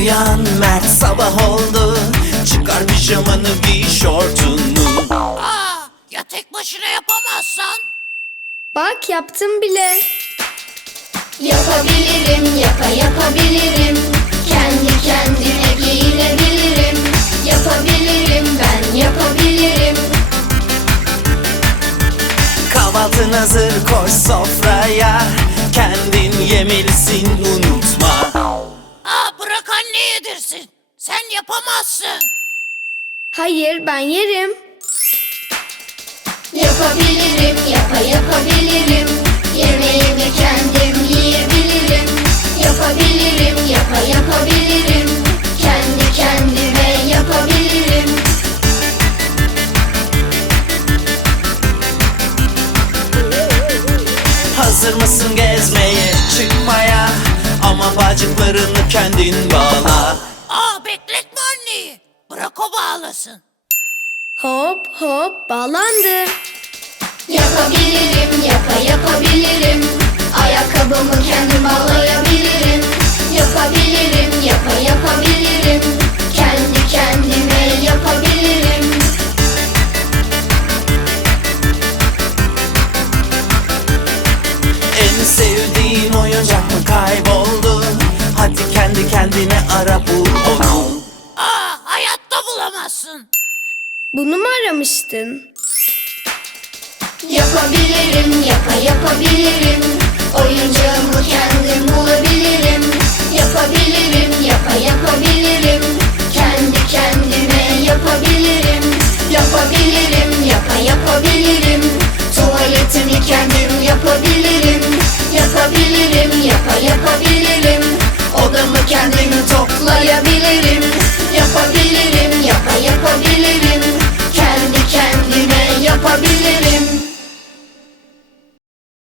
Uyan Mert sabah oldu Çıkar pijamanı giy şortunu Aa, ya tek başına yapamazsan? Bak yaptım bile. Yapabilirim, yapa yapabilirim. Kendi kendime giyinebilirim. Yapabilirim, ben yapabilirim. Kahvaltın hazır koş sofraya Kendin yemelisin Aa, bırak anne yedirsin. Sen yapamazsın. Hayır ben yerim. Yapabilirim, yapa yapabilirim. Yemeğimi kendim yiyebilirim. Yapabilirim, yapa yapabilirim. Kendi kendime yapabilirim. Hazır mısın çıkmaya Ama bacaklarını kendin bağla Aa, bekletme anneyi. Bırak o bağlasın. Hop hop bağlandı. Yapabilirim, yapa yapabilirim. Ayakkabımı kendim bağlayabilirim. Yapabilirim, yapa yapabilirim. Kendi kendime yapabilirim. En sevdiğin kendi kendine ara bul onu Aa, hayatta bulamazsın. Bunu mu aramıştın? Yapabilirim, yapa yapabilirim. Oyuncağımı Kendim toplayabilirim.